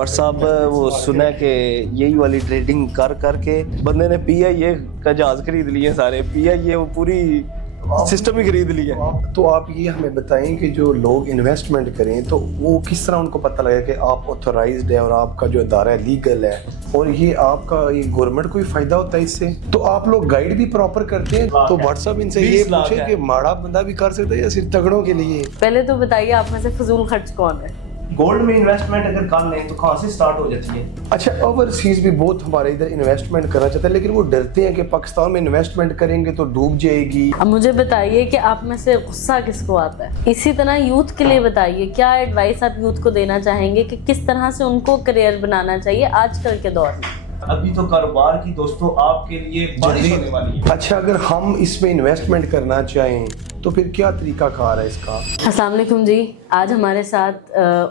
But साहब वो सुना है कि यही वाली ट्रेडिंग कर के बंदे ने PIA का जहाज खरीद लिए सारे, PIA वो पूरी सिस्टम ही खरीद लिया। तो आप ये हमें बताएं कि जो लोग इन्वेस्टमेंट करें तो वो किस तरह उनको पता लगे कि आप ऑथराइज्ड है और आपका जो अदारा है लीगल है और ये आपका ये गवर्नमेंट को भी फायदा होता है इससे? तो आप लोग गाइड भी प्रॉपर करते हैं? तो व्हाट्सएप इनसे ये पूछे कि माड़ा बंदा भी कर सकता है या सिर्फ तगड़ों के लिए? पहले तो बताइए आप में से फजूल खर्च कौन है? गोल्ड में इन्वेस्टमेंट अगर कर लें तो कहाँ से स्टार्ट हो जाती है? अच्छा, ओवरसीज भी बहुत हमारे इधर इन्वेस्टमेंट करना चाहते हैं लेकिन वो डरते हैं कि पाकिस्तान में इन्वेस्टमेंट करेंगे तो डूब जाएगी। अब मुझे बताइए कि आप में से गुस्सा किसको आता है? इसी तरह यूथ के लिए बताइए, क्या एडवाइस आप यूथ को देना चाहेंगे कि किस तरह से उनको करियर बनाना चाहिए आजकल के दौर में? अभी तो कारोबार की दोस्तों आपके लिए बारिश होने वाली है। अच्छा, अगर हम इसमें इन्वेस्टमेंट करना चाहें तो फिर क्या तरीका कार है इसका? अस्सलाम वालेकुम जी, आज हमारे साथ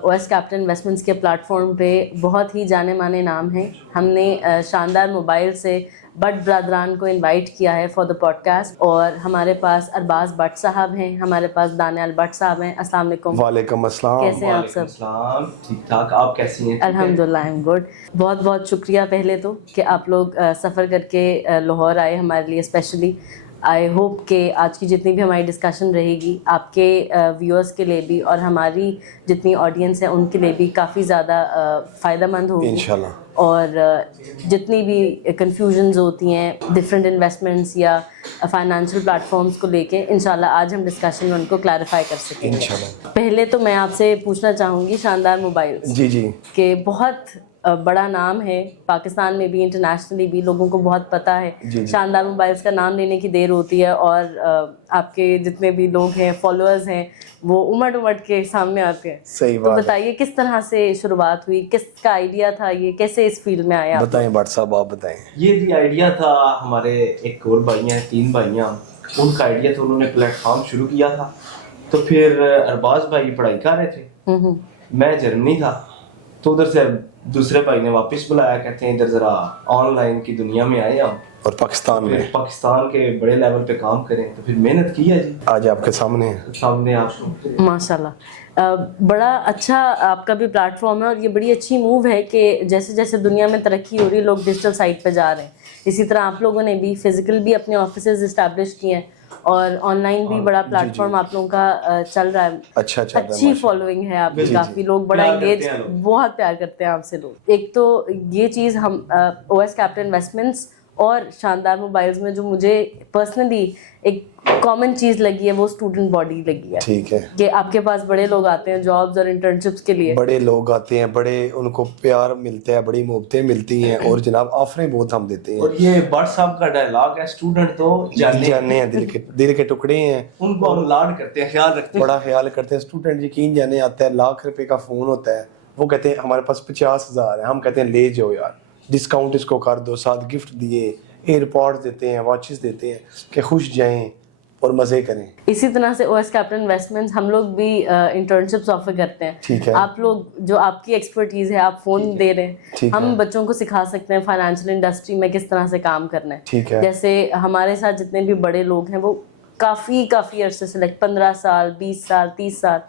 OS कैपिटल इन्वेस्टमेंट्स के प्लेटफॉर्म पे बहुत ही जाने माने नाम हैं। हमने शानदार मोबाइल से बट ब्रदरान को इनवाइट किया है फॉर द पॉडकास्ट, और हमारे पास अरबाज भट्ट साहब हैं, हमारे पास दानियाल भट्ट साहब हैं। अस्सलाम वालेकुम। वालेकुम अस्सलाम। कैसे हैं आप सब? ठीक ठाक, आप कैसी हैं? अल्हम्दुलिल्लाह, आई एम गुड। बहुत बहुत शुक्रिया पहले तो कि आप लोग सफ़र करके लाहौर आए हमारे लिए स्पेशली। आई होप कि आज की जितनी भी हमारी डिस्कशन रहेगी आपके व्यूअर्स के लिए भी और हमारी जितनी ऑडियंस है उनके लिए भी काफ़ी ज़्यादा फ़ायदेमंद होगी इंशाल्लाह। और जितनी भी कन्फ्यूजन्स होती हैं डिफरेंट इन्वेस्टमेंट्स या फाइनेंशियल प्लेटफॉर्म्स को लेके, इंशाल्लाह आज हम डिस्कशन में उनको क्लैरिफाई कर सकेंगे इंशाल्लाह। पहले तो मैं आपसे पूछना चाहूँगी शानदार मोबाइल जी के बहुत बड़ा नाम है पाकिस्तान में भी, इंटरनेशनली भी लोगों को बहुत पता है। शानदार मोबाइल्स का नाम लेने की देर होती है और आपके जितने भी लोग हैं, फॉलोअर्स हैं, वो उमड़ के सामने आते हैं। सही तो बात है। बताइए किस तरह से शुरुआत हुई, किसका आइडिया था, ये कैसे इस फील्ड में आया? बताएं भट्ट साहब, आप बताएं। ये भी आइडिया था हमारे एक और भाई हैं, 3 भाइयाँ, उनका आइडिया था, उन्होंने प्लेटफॉर्म शुरू किया था। तो फिर अरबाज भाई पढ़ाई कर रहे थे, मैं जर्मनी था, तो उधर से दूसरे भाई ने वापस बुलाया, कहते हैं इधर जरा ऑनलाइन की दुनिया में आए हम और पाकिस्तान में पाकिस्तान के बड़े लेवल पे काम करें। तो फिर मेहनत की है जी, आज आपके सामने है। सामने आप माशाल्लाह। बड़ा अच्छा आपका भी प्लेटफॉर्म है और ये बड़ी अच्छी मूव है कि जैसे जैसे दुनिया में तरक्की हो रही है लोग डिजिटल साइट पे जा रहे हैं। इसी तरह आप लोगों ने भी फिजिकल भी अपने ऑफिसेज इस्टेब्लिश किए हैं और ऑनलाइन भी बड़ा प्लेटफॉर्म आप लोगों का चल रहा है। अच्छा अच्छी फॉलोइंग है आपकी, काफी लोग बड़ा एंगेज, बहुत प्यार करते हैं आपसे लोग। एक तो ये चीज़ हम OS कैपिटल इन्वेस्टमेंट्स और शानदार मोबाइल्स में जो मुझे पर्सनली एक कॉमन चीज़ लगी है वो स्टूडेंट बॉडी लगी है। ठीक है कि आपके पास बड़े लोग आते हैं जॉब्स और इंटर्नशिप्स के लिए, बड़े लोग आते हैं, बड़े उनको प्यार मिलता है, बड़ी मोहब्बतें मिलती हैं और जनाब ऑफरें बहुत हम देते हैं। और ये भट्ट साहब का डायलॉग है, स्टूडेंट तो जाने हैं, दिल के टुकड़े हैं, उनको हम लाड करते हैं, ख्याल रखते हैं, बड़ा ख्याल करते हैं। स्टूडेंट यकीन जाने आता है, लाख रुपए का फोन होता है, वो कहते हैं हमारे पास 50,000 है, हम कहते हैं ले जाओ यार, डिस्काउंट इसको कर दो, साथ गिफ्ट दिए, एयरपॉड्स देते हैं, वॉचेस देते हैं कि खुश जाएं और मजे करें। इसी तरह से OS कैपिटल इन्वेस्टमेंट्स हम लोग भी इंटर्नशिप्स ऑफर करते हैं। ठीक है। आप लोग जो आपकी एक्सपर्टीज है, आप फोन दे रहे हैं, हम बच्चों को सिखा सकते हैं फाइनेंशियल इंडस्ट्री में किस तरह से काम करना है। ठीक है। जैसे हमारे साथ जितने भी बड़े लोग हैं वो काफ़ी अरसे से, लाइक 15 साल 20 साल 30 साल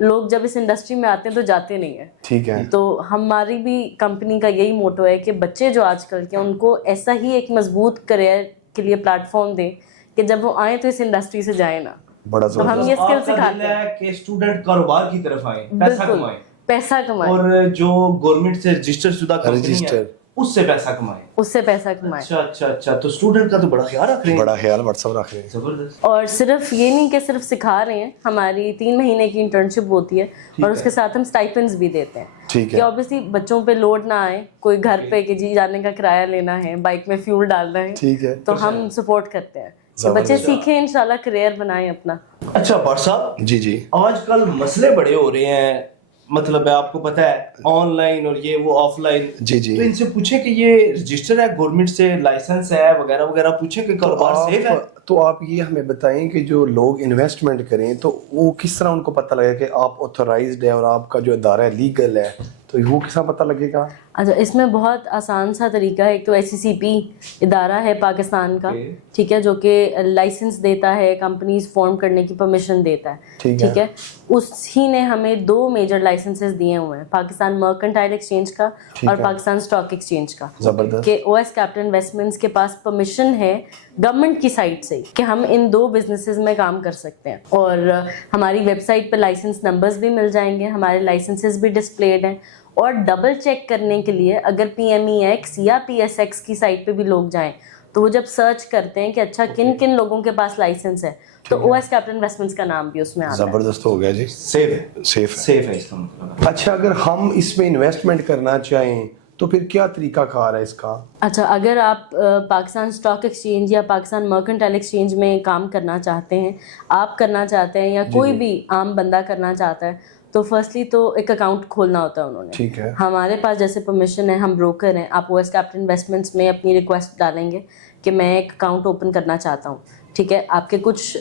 लोग जब इस इंडस्ट्री में आते हैं तो जाते नहीं है। ठीक है। तो हमारी भी कंपनी का यही मोटो है कि बच्चे जो आजकल के उनको ऐसा ही एक मजबूत करियर के लिए प्लेटफॉर्म दें कि जब वो आए तो इस इंडस्ट्री से जाए ना। बड़ा तो हम ये स्किल सिखाते हैं कि स्टूडेंट कारोबार की तरफ आए, पैसा कमाएं और जो गवर्नमेंट से रजिस्टर शुदा कंपनी है उससे पैसा कमाएं। अच्छा, तो स्टूडेंट का तो बड़ा ख्याल रख रहे हैं, बड़ा ख्याल व्हाट्सएप रख रहे हैं, जबरदस्त। और सिर्फ ये नहीं कि सिर्फ सिखा रहे हैं, हमारी 3 महीने की इंटर्नशिप होती है और उसके साथ हम स्टाइपेंड्स भी देते हैं। ठीक है। कि ऑब्वियसली बच्चों पे लोड ना आए, कोई घर पे कि जी जाने का किराया लेना है, बाइक में फ्यूल डालना है, ठीक है, तो हम सपोर्ट करते हैं कि बच्चे सीखें, इंशाल्लाह करियर बनाएं अपना। अच्छा भट्ट साहब जी आजकल मसले बड़े हो रहे हैं, मतलब है आपको पता है ऑनलाइन और ये वो ऑफलाइन। जी तो इनसे पूछे कि ये रजिस्टर है गवर्नमेंट से, लाइसेंस है वगैरह वगैरह, पूछे कि कारोबार सेफ है? तो आप ये हमें बताएं कि जो लोग इन्वेस्टमेंट करें तो वो किस तरह उनको पता लगे कि आप ऑथराइज्ड है और आपका जो अदारा है लीगल है تو وہ کس طرح پتہ لگے گا؟ اچھا اس میں بہت آسان سا طریقہ ہے. ایک تو SCCP ادارہ ہے پاکستان کا, ٹھیک ہے, جو کہ لائسنس دیتا ہے, کمپنیز فارم کرنے کی پرمیشن دیتا ہے, ٹھیک ہے. اسی نے ہمیں 2 میجر لائسنسز دیے ہوئے ہیں, پاکستان مرکنٹائل ایکسچینج کا اور پاکستان اسٹاک ایکسچینج کا, کہ OS کیپٹن انویسٹمنٹس کے پاس پرمیشن ہے گورنمنٹ کی سائٹ سے کہ ہم ان 2 بزنسز میں کام کر سکتے ہیں. اور ہماری ویب سائٹ پہ لائسنس نمبرز بھی مل جائیں گے, ہمارے لائسنسز بھی ڈسپلیڈ ہیں. اور ڈبل چیک کرنے کے لیے اگر PMEX یا PSX کی سائٹ پہ بھی لوگ جائیں تو وہ جب سرچ کرتے ہیں کہ اچھا کن کن لوگوں کے پاس لائسنس ہے تو OS کیپٹن انویسٹمنٹس کا نام بھی اس میں آتا ہے. زبردست ہو گیا جی, سیف ہے اس کا مطلب. اچھا اگر ہم اس میں انویسٹمنٹ کرنا چاہیں تو پھر کیا طریقہ کار ہے اس کا؟ اچھا اگر آپ پاکستان اسٹاک ایکسچینج یا پاکستان مرکنٹائل ایکسچینج میں کام کرنا چاہتے ہیں, آپ کرنا چاہتے ہیں یا کوئی بھی عام بندہ کرنا چاہتا ہے, تو فرسٹلی تو ایک اکاؤنٹ کھولنا ہوتا ہے انہوں نے. ٹھیک ہے, ہمارے پاس جیسے پرمیشن ہے, ہم بروکر ہیں, آپ OS کیپٹن انویسٹمنٹس میں اپنی ریکویسٹ ڈالیں گے کہ میں ایک اکاؤنٹ اوپن کرنا چاہتا ہوں, ٹھیک ہے. آپ کے کچھ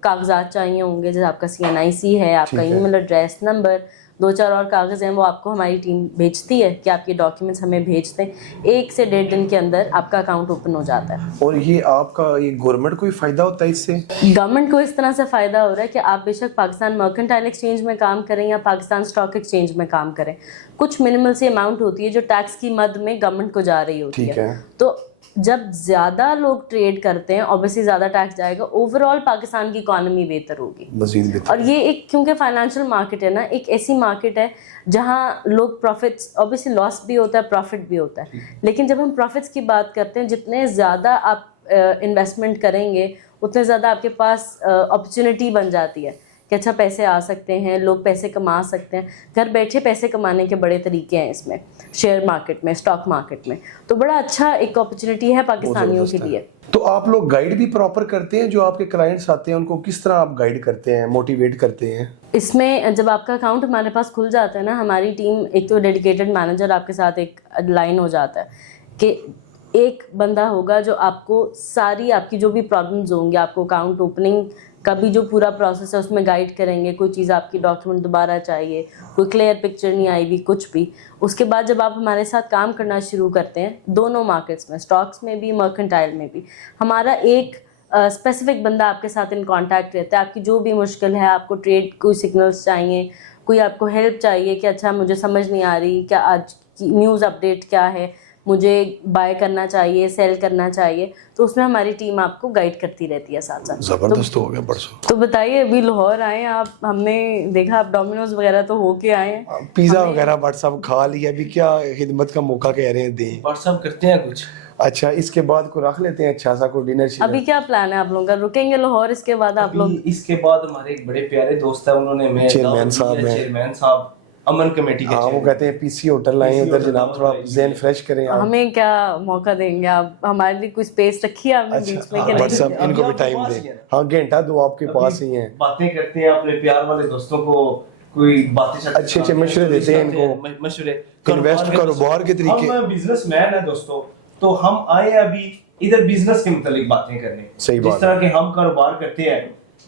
کاغذات چاہیے ہوں گے, جیسے آپ کا CNIC ہے, آپ کا ای میل ایڈریس, نمبر, 2-4 اور کاغذ ہیں, وہ آپ کو ہماری ٹیم بھیجتی ہے کہ آپ یہ ڈاکیومنٹس ہمیں بھیج دیں. 1 سے 1.5 دن کے اندر آپ کا اکاؤنٹ اوپن ہو جاتا ہے. اور یہ آپ کا یہ گورنمنٹ کو فائدہ ہوتا ہے اس سے؟ گورنمنٹ کو اس طرح سے فائدہ ہو رہا ہے کہ آپ بے شک پاکستان مرکنٹائل ایکسچینج میں کام کریں یا پاکستان اسٹاک ایکسچینج میں کام کریں, کچھ منیمل سی اماؤنٹ ہوتی ہے جو ٹیکس کی مد میں گورنمنٹ کو جا رہی ہوتی ہے. تو جب زیادہ لوگ ٹریڈ کرتے ہیں اوبیسلی زیادہ ٹیکس جائے گا, اوور آل پاکستان کی اکانومی بہتر ہوگی, مزید بہتر. اور یہ ایک کیونکہ فائنینشیل مارکیٹ ہے نا, ایک ایسی مارکیٹ ہے جہاں لوگ پروفٹس, اوبیسلی لاس بھی ہوتا ہے, پروفٹ بھی ہوتا ہے, لیکن جب ہم پروفٹس کی بات کرتے ہیں, جتنے زیادہ آپ انویسٹمنٹ کریں گے اتنے زیادہ آپ کے پاس اپرچونٹی بن جاتی ہے کہ اچھا پیسے آ سکتے ہیں, لوگ پیسے کما سکتے ہیں. گھر بیٹھے پیسے کمانے کے بڑے طریقے ہیں اس میں, شیئر مارکیٹ میں, اسٹاک مارکیٹ میں, تو بڑا اچھا ایک اپرچونٹی ہے پاکستانیوں کے لیے. تو آپ لوگ گائیڈ بھی پراپر کرتے ہیں, جو آپ کے کلائنٹس آتے ہیں ان کو کس طرح آپ گائیڈ کرتے ہیں, موٹیویٹ کرتے ہیں؟ اس میں جب آپ کا اکاؤنٹ ہمارے پاس کھل جاتا ہے نا, ہماری ٹیم, ایک تو ڈیڈیکیٹڈ مینیجر آپ کے ساتھ ایک لائن ہو جاتا ہے کہ ایک بندہ ہوگا جو آپ کو ساری آپ کی جو بھی پرابلمز ہوں گی, آپ کو اکاؤنٹ اوپننگ کا بھی جو پورا پروسیس ہے اس میں گائیڈ کریں گے. کوئی چیز آپ کی ڈاکیومنٹ دوبارہ چاہیے, کوئی کلیئر پکچر نہیں آئی ہوئی, کچھ بھی. اس کے بعد جب آپ ہمارے ساتھ کام کرنا شروع کرتے ہیں, دونوں مارکیٹس میں, اسٹاکس میں بھی, مرکنٹائل میں بھی, ہمارا ایک اسپیسیفک بندہ آپ کے ساتھ ان کانٹیکٹ رہتا ہے. آپ کی جو بھی مشکل ہے, آپ کو ٹریڈ کوئی سگنلس چاہیے, کوئی آپ کو ہیلپ چاہیے کہ اچھا مجھے سمجھ نہیں آ رہی, کیا آج کی نیوز اپڈیٹ کیا ہے, مجھے بائی کرنا چاہیے, سیل کرنا چاہیے, تو اس میں ہماری ٹیم آپ کو گائیڈ کرتی رہتی ہے ساتھ ساتھ. زبردست ہو گیا پرسوں. تو بتائیے, ابھی لاہور آئے ہیں آپ, ہم نے دیکھا آپ ڈومینوز وغیرہ تو ہو کے آئے ہیں, پیزا وغیرہ واٹس ایپ کھا لیا, ابھی کیا خدمت کا موقع کہہ رہے ہیں دیں, واٹس ایپ کرتے ہیں کچھ. اچھا اس کے بعد کو رکھ لیتے ہیں اچھا سا کوئی ڈنر. ابھی کیا پلان ہے آپ لوگوں کا, رکیں گے لاہور اس کے بعد آپ لوگ؟ اس کے بعد ہمارے ایک بڑے پیارے دوست ہیں, انہوں نے چیئرمین صاحب امن کمیٹی کے, وہ کہتے ہیں PC ہوٹل لائیں ادھر جناب, تھوڑا ذہن فریش کریں. ہمیں کیا موقع دیں گے آپ, ہمارے لیے کوئی اسپیس رکھی ہے آپ نے بیچ میں کہ نہیں؟ ان کو بھی ٹائم دیں. ہاں گھنٹہ دو آپ کے پاس ہی ہیں, باتیں کرتے ہیں اپنے پیار والے دوستوں کو, کوئی باتیں اچھے اچھے مشورے دیتے ہیں ان کو, مشورے انویسٹ کاروبار کے طریقے. ہم بزنس مین ہیں دوستوں, تو ہم آئے ہیں ابھی ادھر بزنس کے متعلق باتیں کرنے. جس طرح کہ ہم کاروبار کرتے ہیں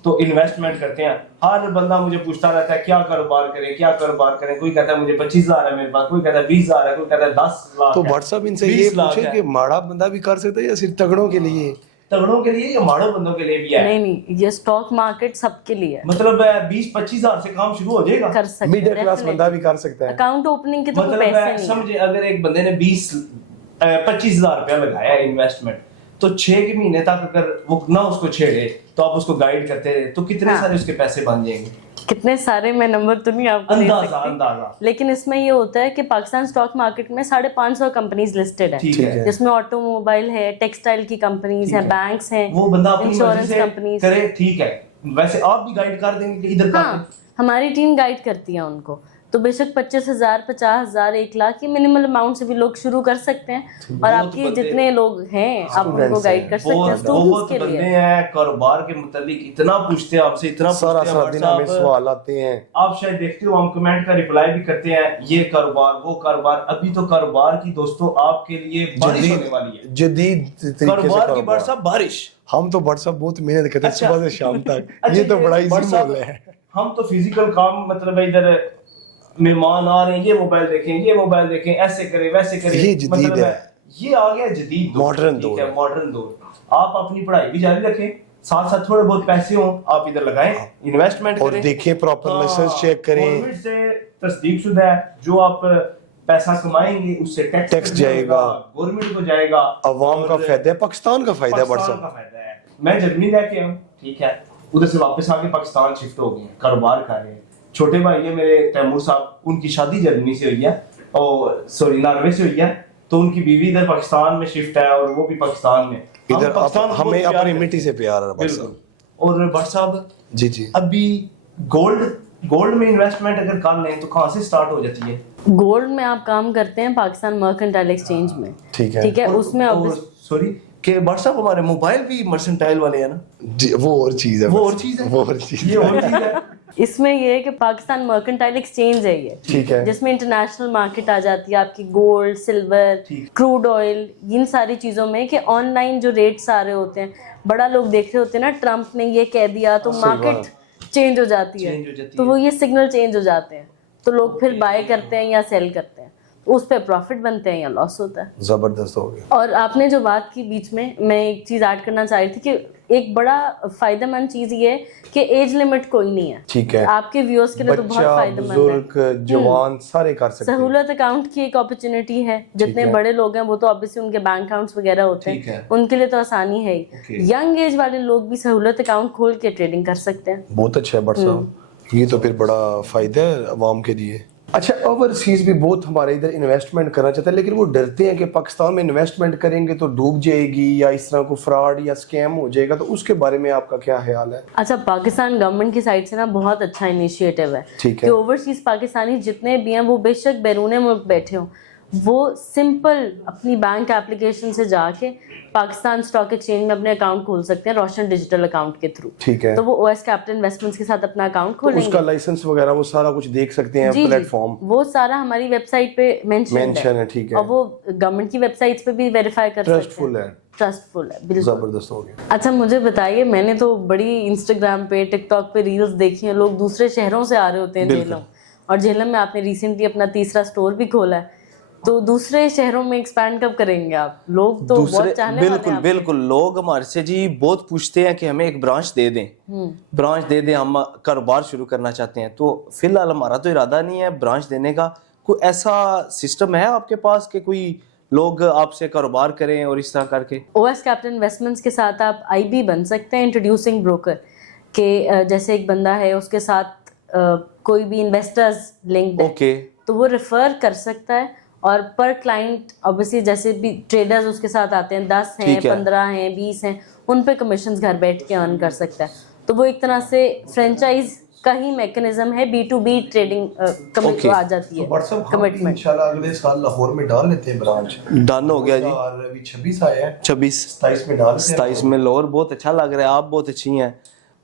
تو انویسٹمنٹ کرتے ہیں, ہر بندہ مجھے پوچھتا رہتا ہے کیا کاروبار کریں, کیا کاروبار کریں. کوئی کہتا ہے مجھے 25,000 ہے میرے پاس, کوئی کہتا ہے 20,000 ہے, کوئی کہتا ہے 10 لاکھ. تو واٹس ایپ ان سے یہ پوچھے کہ ماڑا بندہ بھی کر سکتا ہے یا صرف تگڑوں کے لیے؟ تگڑوں کے لیے یا ماڑو بندوں کے لیے بھی ہے؟ نہیں, یہ اسٹاک مارکیٹ سب کے لیے ہے. مطلب 20-25,000 سے کام شروع ہو جائے گا, کر سکتے میڈل کلاس بندہ بھی کر سکتا ہے. اکاؤنٹ اوپننگ کے تو کوئی مطلب پیسے نہیں. سمجھے اگر ایک بندے نے 25,000 روپیہ لگایا ہے انویسٹمنٹ, تو 6 کے مہینے تک اگر وہ نہ اس کو چھیڑے تو آپ اس کو گائیڈ کرتے رہے تو کتنے سارے اس کے پیسے بن جائیں گے. کتنے سارے میں نمبر تو نہیں آپ کو دے سکتی, اندازہ. لیکن اس میں یہ ہوتا ہے کہ پاکستان اسٹاک مارکیٹ میں 550 کمپنیز لسٹڈ ہیں, جس میں آٹو موبائل ہے, ٹیکسٹائل کی کمپنیز ہیں, بینکس ہیں, وہ بندہ اپنی انشورنس کمپنیز کرے, ٹھیک ہے. ویسے آپ بھی گائیڈ کر دیں گے کہ ادھر ہاں, ہماری ٹیم گائیڈ کرتی ہے ان کو. تو بے شک 25,000, 50,000, 1 لاکھ کی منیمل اماؤنٹ سے بھی لوگ شروع کر سکتے ہیں, اور آپ کے جتنے لوگ ہیں آپ ان کو گائیڈ کر سکتے ہیں. اسٹوڈنٹس کے لیے ہیں کاروبار کے متعلق اتنا پوچھتے ہیں آپ سے, اتنا سارا دن ہمیں سوال آتے ہیں, آپ شاید دیکھتے ہو ہم کمنٹ کا رپلائی بھی کرتے ہیں, یہ کاروبار وہ کاروبار. ابھی تو کاروبار کی دوستوں آپ کے لیے بارش ہونے والی ہے, جدید طریقے سے کاروبار کی برسا بارش. ہم تو واٹس ایپ بہت محنت کرتے ہیں صبح سے شام تک, یہ تو بڑا ایزی ماحول ہے. ہم تو فزیکل کام مطلب ادھر मेहमान आ रहे हैं, ये मोबाइल देखें, ये मोबाइल देखें, ऐसे करें वैसे करें, ये जदीद मतलब है। ये आ गया जदीद दौर, मॉडर्न ठीक दौर है, मॉडर्न दौर। आप अपनी पढ़ाई भी जारी रखें, साथ साथ थोड़े बहुत पैसे हों आप इधर लगाएं, इन्वेस्टमेंट और करें, देखें प्रॉपर लाइसेंस चेक करें, गवर्नमेंट से तस्दीक शुदा है, जो आप पैसा कमाएंगे उससे टैक्स जाएगा, गवर्नमेंट को जाएगा, अवाम का फायदा है, पाकिस्तान का फायदा है। पाकिस्तान का फायदा है। मैं जर्मनी लेके आऊँ, ठीक है, उधर से वापस आके पाकिस्तान शिफ्ट हो गए हैं, कारोबार कर रहे हैं। छोटे भाई है मेरे तैमूर साहब, उनकी शादी जर्मनी से हुई है और सॉरी नॉर्वे से हुई है, तो उनकी बीवी इधर पाकिस्तान में शिफ्ट है और वो भी पाकिस्तान में। इधर पाकिस्तान को हमें बहुत प्यार अपनी करते मिट्टी से प्यार है हैं। बस। बिल्कुल। और भट्ट साहब जी जी, अभी गोल्ड में इन्वेस्टमेंट अगर कर लें तो कहाँ से स्टार्ट हो जाती है? गोल्ड में आप काम करते हैं पाकिस्तान मर्केंटाइल एक्सचेंज में, ठीक है। ठीक है, उसमें सॉरी कि भट्ट साहब हमारे मोबाइल भी मर्सेंटाइल वाले हैं ना? जी, वो और चीज है, वो बस। और चीज है, वो और चीज ये और चीज है। इसमें ये है कि पाकिस्तान मर्केंटाइल एक्सचेंज है ये, ठीक है। जिसमें इंटरनेशनल मार्केट आ जाती है आपकी गोल्ड, सिल्वर, क्रूड ऑयल, इन सारी चीजों में कि ऑनलाइन जो रेट्स आ रहे होते हैं, बड़ा लोग देख रहे होते हैं ना, ट्रम्प ने ये कह दिया तो मार्केट चेंज हो जाती है, तो वो ये सिग्नल चेंज हो जाते हैं, तो लोग फिर बाय करते हैं या सेल करते हैं, उस पे प्रॉफिट बनते हैं या लॉस होता है। जबरदस्त हो गया। और आपने जो बात की बीच में, मैं एक चीज ऐड करना चाह रही थी कि एक बड़ा फायदेमंद चीज ये है कि एज लिमिट कोई नहीं है, ठीक है, आपके व्यूअर्स के लिए तो बहुत बच्चा, फायदेमंद है। बुजुर्ग, जवान सारे कर सकते हैं। सहूलत अकाउंट की एक अपॉर्चुनिटी है, जितने बड़े लोग हैं वो तो ऑब्वियसली उनके बैंक अकाउंट्स वगैरह होते हैं, उनके लिए तो आसानी है ही। यंग एज वाले लोग भी सहूलत अकाउंट खोल के ट्रेडिंग कर सकते हैं। बहुत अच्छा है भट्ट साहब, ये तो फिर बड़ा फायदा है अवाम के लिए। अच्छा, ओवरसीज भी बहुत हमारे इधर इन्वेस्टमेंट करना चाहते हैं, लेकिन वो डरते हैं कि पाकिस्तान में इन्वेस्टमेंट करेंगे तो डूब जाएगी या इस तरह को फ्रॉड या स्कैम हो जाएगा, तो उसके बारे में आपका क्या ख्याल है? अच्छा, पाकिस्तान गवर्नमेंट की साइड से ना बहुत अच्छा इनिशिएटिव है, ठीक कि है, ओवरसीज पाकिस्तानी जितने भी हैं वो बेशक बैरून मुल्क बैठे हों, वो सिंपल अपनी बैंक एप्लीकेशन से जाके पाकिस्तान स्टॉक एक्सचेंज में अपने अकाउंट खोल सकते हैं रोशन डिजिटल अकाउंट के थ्रू। ठीक है, तो वो ओएस कैपिटल इन्वेस्टमेंट्स के साथ अपना अकाउंट खोलेंगे, उसका लाइसेंस वगैरह वो सारा कुछ देख सकते हैं, प्लेटफॉर्म वो सारा हमारी वेबसाइट पे मेंशन है, ठीक है, और वो गवर्नमेंट की वेबसाइट्स पे भी वेरीफाई कर सकते हैं। ट्रस्टफुल है, बिल्कुल जबरदस्त हो गया। अच्छा, मुझे बताइए, मैंने तो बड़ी इंस्टाग्राम पे, टिकटॉक पे रील्स देखी हैं, लोग दूसरे शहरों से आ रहे होते हैं झेलम, और झेलम में आपने रिसेंटली अपना तीसरा स्टोर भी खोला है, तो दूसरे शहरों में एक्सपैंड कब करेंगे आप? लोग तो बहुत चाहने वाले हैं। बिल्कुल बिल्कुल, लोग हमारे से जी बहुत पूछते हैं कि हमें एक ब्रांच दे दें, हम कारोबार शुरू करना चाहते हैं। तो फिलहाल हमारा तो इरादा नहीं है ब्रांच देने का। कोई ऐसा सिस्टम है आपके पास कि कोई लोग आपसे कारोबार करें और इस तरह करके? ओएस कैपिटल इन्वेस्टमेंट्स के साथ आप आईबी बन सकते हैं, इंट्रोड्यूसिंग ब्रोकर के, जैसे एक बंदा है उसके साथ कोई भी इन्वेस्टर्स लिंक्ड है, ओके, तो वो रेफर कर सकता है, और पर क्लाइंट ऑब्वियसली जैसे भी ट्रेडर्स उसके साथ आते हैं, 10 हैं, 15 हैं, 20 हैं, उन पे कमीशंस घर बैठ के अर्न कर सकता है। तो वो एक तरह से फ्रेंचाइज का ही मैकेनिज्म है, B2B ट्रेडिंग कमिट आ जाती है, कमिटमेंट। इंशाल्लाह अगले साल लाहौर में डाल लेते हैं ब्रांच, डन हो गया जी। और अभी 26 आया है, 27 में डाल लेते हैं। 27 में लाहौर बहुत अच्छा लग रहा है, आप बहुत अच्छी हैं,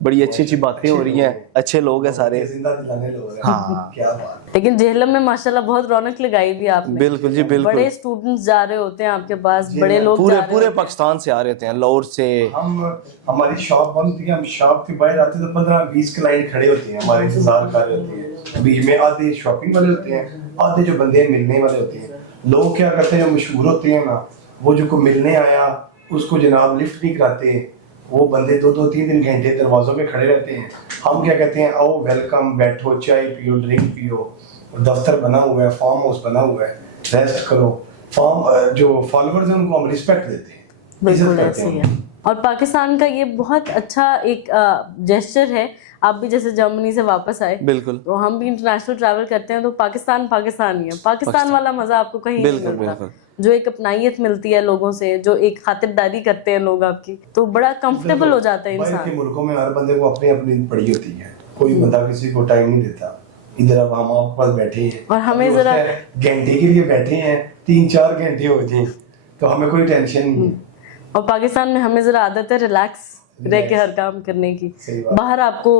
बड़ी अच्छी अच्छी बातें हो रही हैं, अच्छे लोग हैं सारे। जिंदा दिलाने लोग हैं। हाँ, क्या बात। लेकिन झेलम में माशाल्लाह बहुत रौनक लगाई भी आपने। बिल्कुल जी, बिल्कुल। बड़े स्टूडेंट्स जा रहे होते हैं आपके पास, बड़े लोग पूरे जा रहे पूरे होते पाकिस्तान से आ रहे होते हैं, लाहौर से। हमारी शॉप बंद थी, हम शॉप के बाहर आते तो 15-20 क्लाइंट खड़े होते हैं, हमारे इंतजार कर रहे होते हैं। बीच में आधे शॉपिंग वाले होते हैं, आधे जो बंदे मिलने वाले होते हैं। लोग क्या करते हैं, जो मशहूर होते हैं ना, वो जो को मिलने आया उसको जनाब लिफ्ट नहीं कराते, वो बंदे 2-2, 3-3 घंटे दरवाजों पे खड़े रहते हैं। हम क्या कहते हैं, आओ वेलकम, बैठो, चाय पियो, ड्रिंक पियो, दफ्तर बना हुआ है, फार्म हाउस बना हुआ है, रेस्ट करो। जो फॉलोअर्स हैं उनको हम रिस्पेक्ट देते हैं, बिल्कुल ऐसे ही है। और पाकिस्तान का ये बहुत अच्छा एक जेस्चर है। आप भी जैसे जर्मनी से वापस आए, बिल्कुल, तो हम भी इंटरनेशनल ट्रैवल करते हैं, तो पाकिस्तान ही है। पाकिस्तान वाला मजा आपको कहीं नहीं मिलता, जो एक अपनाइयत मिलती है लोगों से, जो एक खातिरदारी करते हैं लोग आपकी, तो बड़ा कंफर्टेबल हो जाता है इंसान। बाहर के मुल्कों में हर बंदे को अपनी अपनी पड़ी होती है, कोई बंदा किसी को टाइम नहीं देता। इधर अब हम आपके पास बैठे हैं और हमें जरा घंटे के लिए बैठे हैं, 3-4 घंटे हो जाए तो हमें कोई टेंशन नहीं है। और पाकिस्तान में हमें जरा आदत है रिलैक्स रह के हर काम करने की। बाहर आपको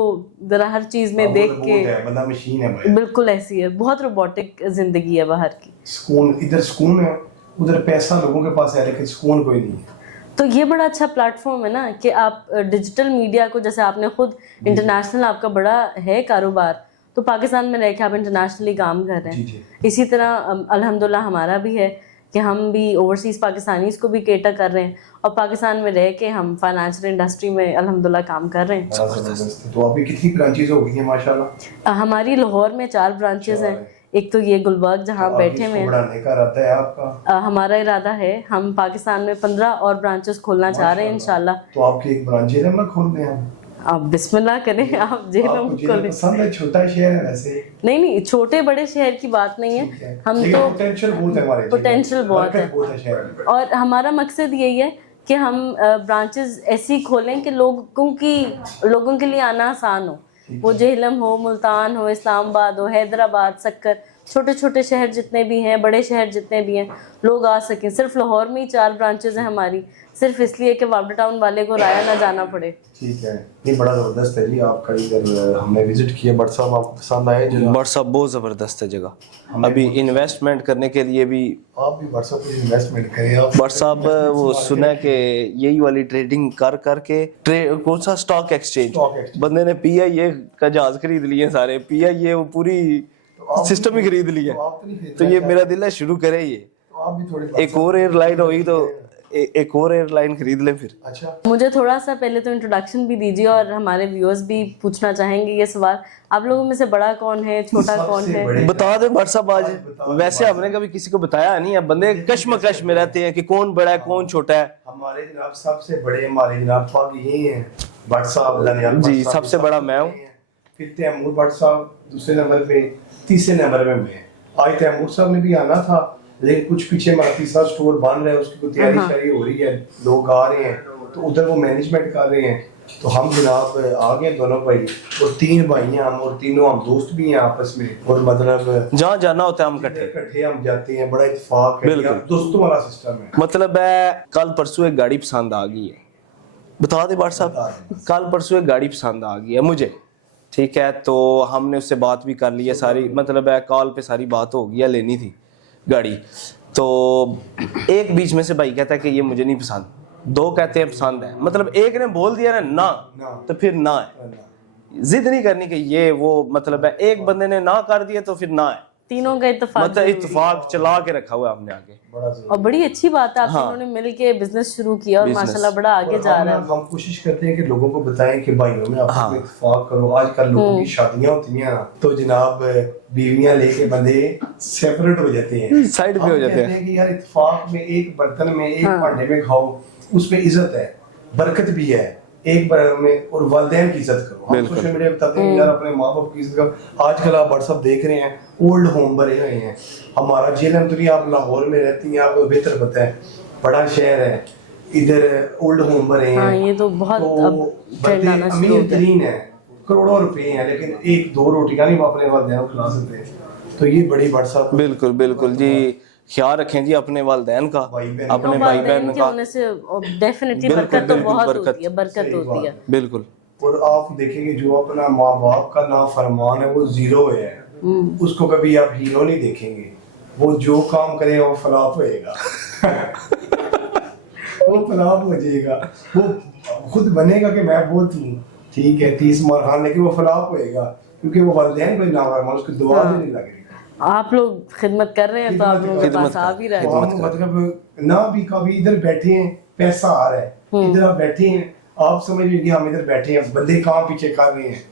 जरा हर चीज में देख के बंदा मशीन है, बिल्कुल ऐसी है, बहुत रोबोटिक जिंदगी है बाहर की। सुकून, इधर सुकून है, उधर पैसा लोगों के पास है लेकिन सुकून कोई नहीं है। तो ये बड़ा अच्छा प्लेटफॉर्म है ना कि आप डिजिटल मीडिया को, जैसे आपने खुद इंटरनेशनल आपका बड़ा है कारोबार, तो पाकिस्तान में रह के आप इंटरनेशनली काम कर रहे जी, हैं। जी। इसी तरह अल्हम्दुलिल्लाह हमारा भी है कि हम भी ओवरसीज़ पाकिस्तानीज़ को भी केटर कर रहे हैं और पाकिस्तान में रह के हम फाइनेंशियल इंडस्ट्री में अल्हम्दुलिल्लाह काम कर रहे हैं। बड़ा ज़बरदस्त है। तो अभी कितनी ब्रांचेज हो गई हैं माशाल्लाह? हमारी लाहौर में 4 ब्रांचेस हैं। एक तो ये गुलबर्ग जहाँ तो बैठे आगे हुए इसको हैं, बढ़ाने का इरादा है आपका? हमारा इरादा है हम पाकिस्तान में 15 और ब्रांचेस खोलना चाह रहे हैं इंशाल्लाह। तो आपकी एक ब्रांच जेलम में खोल दें हम? आप बिस्मिल्लाह करें, आप जेलम आपको जेलम खोलें। पसंद है? छोटा शहर है वैसे। नहीं, छोटे बड़े शहर की बात नहीं ठीक है, है। हम लेकिन तो पोटेंशियल बहुत है हमारे, पोटेंशियल बहुत है। बहुत है शहर में। और हमारा मकसद यही है कि हम ब्रांचेस ऐसी खोलें कि लोगों के लिए आना आसान हो। वो जेहलम हो, मुल्तान हो, इस्लामाबाद हो, हैदराबाद, सक्कर, छोटे छोटे शहर जितने भी हैं, बड़े शहर जितने भी हैं, लोग आ सकें। सिर्फ लाहौर में ही 4 ब्रांचेस हैं हमारी, सिर्फ इसलिए कि वापडा टाउन वाले को राया ना जाना पड़े। ठीक है, नहीं बड़ा ज़बरदस्त है जी आपका इधर, हमने विजिट किया। बट साहब आपको पसंद आए जो? बट साहब बहुत ज़बरदस्त है जगह, अभी इन्वेस्टमेंट करने के लिए भी आप भी बट साहब कुछ इन्वेस्टमेंट करें आप। बट साहब वो सुना है कि यही वाली ट्रेडिंग कर करके कौन सा स्टॉक एक्सचेंज बंदे ने PIA का जहाज खरीद लिए सारे, PIA वो पूरी सिस्टम ही खरीद लिया। तो ये मेरा दिल है शुरू करे ये, आप भी थोड़े एक और एयरलाइन होगी तो एक और एयरलाइन खरीद लें फिर। अच्छा, मुझे थोड़ा सा पहले तो इंट्रोडक्शन भी दीजिए और हमारे व्यूअर्स भी पूछना चाहेंगे ये सवाल, आप लोगों में से बड़ा कौन है, छोटा कौन है? बता दे बट साहब आज, वैसे हमने कभी किसी को बताया नहीं है, बंदे कश्मकश में रहते हैं कि कौन बड़ा है कौन छोटा है। हमारे जनाब सबसे बड़े हमारे जनाब साहब यही हैं, बट साहब लनियाल जी, सबसे बड़ा मैं हूँ। फिर तैमूर बट साहब दूसरे नंबर पे, तीसरे नंबर में मैं। आज तैमूर साहब ने भी आना था, लेकिन कुछ पीछे हमारा तीसरा स्टोर बन रहा है, उसकी कोई तैयारी शारी हो रही है, लोग आ रहे हैं तो उधर वो मैनेजमेंट कर रहे हैं। तो हम जनाब आ गए दोनों भाई, और 3 भाई हैं हम, और तीनों हम दोस्त भी हैं आपस में, और मतलब जहाँ जाना होता है हम इकट्ठे हम जाते हैं, बड़ा इत्तेफाक है, बिल्कुल। दोस्तों वाला सिस्टम है। मतलब है कल परसों एक गाड़ी पसंद आ गई है, बता दे बाट साहब, कल परसों एक गाड़ी पसंद आ गई है मुझे, ठीक है, तो हमने उससे बात भी कर ली है सारी, मतलब है कॉल पे सारी बात हो गई है, लेनी थी गाड़ी। तो एक बीच में से भाई कहता है कि ये मुझे नहीं पसंद, 2 कहते हैं पसंद है, मतलब एक ने बोल दिया ना तो फिर ना है, जिद नहीं करनी कि ये वो, मतलब है एक बंदे ने ना कर दिया तो फिर ना है, तीनों का इत्तेफाक, मतलब इत्तेफाक चला के रखा हुआ है हमने आगे। और बड़ी अच्छी बात है आप तीनों ने मिलके बिजनेस शुरू किया और माशाल्लाह बड़ा आगे जा रहा है। हम कोशिश करते हैं कि लोगों को बताएं कि भाइयों में आपस में इत्तेफाक करो। आजकल लोगों की शादियां होती हैं तो जनाब बीवियां लेके बंदे सेपरेट हो जाते हैं, साइड पे हो जाते हैं कि यार इत्तेफाक में एक बर्तन में एक भांडे में खाओ, उसमें इज्जत है, बरकत भी है, एक बार में, और वालिदैन की इज्जत करो। हम सोशल मीडिया बताते हैं यार अपने माँ बाप की इज्जत करो। आजकल आप व्हाट्सएप देख रहे हैं, ओल्ड होम भरे हुए हैं। हमारा जेलम तो नहीं, आप लाहौर में रहती हैं, आपको बेहतर पता है, बड़ा शहर है, इधर ओल्ड होम भरे हैं। हाँ, ये तो बहुत अब ट्रेंड आना शुरू हो अमीर तरीन है, करोड़ों रुपए हैं, लेकिन 1-2 रोटियां नहीं वो अपने वालिदैन को खिला सकते। तो ये बड़ी व्हाट्सएप, बिल्कुल बिल्कुल जी, ख्याल रखें जी अपने वालिदैन का, अपने भाई बहन का, होने से डेफिनेटली बरकत तो बहुत होती है, बरकत होती है और बिल्कुल। आप देखेंगे जो अपना माँ बाप का नाफरमान है वो जीरो है, उसको कभी आप हीरो नहीं देखेंगे, वो जो काम करेगा वो फ्लॉप होएगा वो फ्लॉप हो जाएगा, वो खुद बनेगा कि मैं बहुत हूँ, ठीक है 30 मार खान, लेकिन वो फ्लॉप होएगा क्योंकि वो वालिदैन को नाफरमान, उसकी दुआ भी नहीं लग रही। आप लोग खिदमत कर रहे हैं तो आप लोगों के पास आ भी रहा है, मतलब ना भी कभी इधर बैठे हैं, पैसा आ रहा है, इधर आप बैठे हैं, आप समझ लीजिए हम इधर बैठे हैं, बंदे काम पीछे कर रहे हैं,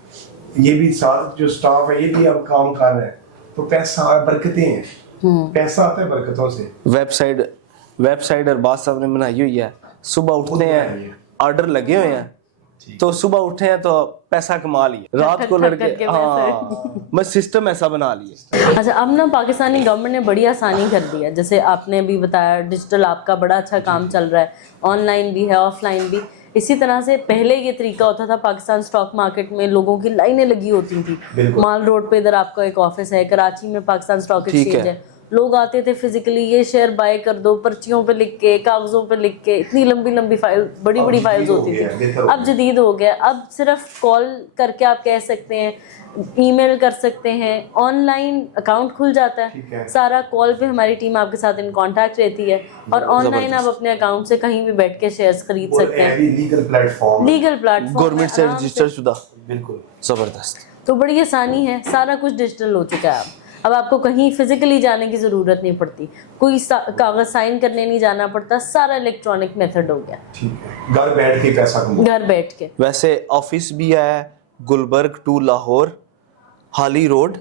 ये भी साथ जो स्टाफ है ये भी अब काम कर रहे हैं, तो पैसा आ, बरकतें हैं, पैसा आता है बरकतों से। वेबसाइट अरबाज साहब ने बनाई हुई है, सुबह उठते हैं ऑर्डर लगे हुए हैं, तो सुबह उठे हैं तो पैसा कमा लिया, रात को लड़के, हाँ बस सिस्टम ऐसा बना लिया। अच्छा, अब ना पाकिस्तानी गवर्नमेंट ने बड़ी आसानी कर दी है, जैसे आपने भी बताया डिजिटल आपका बड़ा अच्छा काम चल रहा है, ऑनलाइन भी है ऑफलाइन भी। इसी तरह से पहले ये तरीका होता था, पाकिस्तान स्टॉक मार्केट में लोगों की लाइनें लगी होती थी, माल रोड पे इधर आपका एक ऑफिस है, कराची में पाकिस्तान स्टॉक एक्सचेंज है, लोग आते थे फिजिकली, ये शेयर बाय कर दो, पर्चियों पे लिख के, कागजों पे लिख के, इतनी लंबी लंबी फाइल, बड़ी बड़ी फाइल्स होती थी। अब जदीद हो गया, अब सिर्फ कॉल करके आप कह सकते हैं, ईमेल कर सकते हैं, ऑनलाइन अकाउंट खुल जाता है सारा, कॉल पे हमारी टीम आपके साथ इन कांटेक्ट रहती है, और ऑनलाइन आप अपने अकाउंट से कहीं भी बैठ के शेयर्स खरीद सकते हैं, लीगल प्लेटफॉर्म गवर्नमेंट से रजिस्टर शुदा, बिल्कुल जबरदस्त। तो बड़ी आसानी है, सारा कुछ डिजिटल हो चुका है अब आपको कहीं फिजिकली जाने की ज़रूरत नहीं पड़ती, कोई कागज़ साइन करने नहीं जाना पड़ता, सारा इलेक्ट्रॉनिक मेथड हो गया। ठीक है, घर बैठ के पैसा कमाओ। घर बैठ के। वैसे ऑफिस भी है गुलबर्ग टू लाहौर हाली रोड,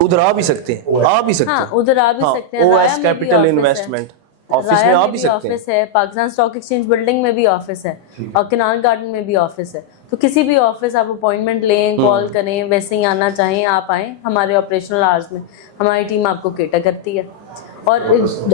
उधर आ भी सकते हैं, आ भी सकते हाँ हैं। उधर आ भी सकते हैं। ओएस राया में भी कैपिटल ऑफिस है। इन्वेस्टमेंट ऑफिस में राया आ में भी भी सकते हैं। ऑफिस है, पाकिस्तान स्टॉक एक्सचेंज बिल्डिंग में भी ऑफिस है और किनार गार्डन में भी ऑफिस है। तो किसी भी ऑफिस आप अपॉइंटमेंट लें, कॉल करें, वैसे ही आना चाहें आप आएँ हमारे ऑपरेशनल आवर्स में, हमारी टीम आपको केटर करती है। और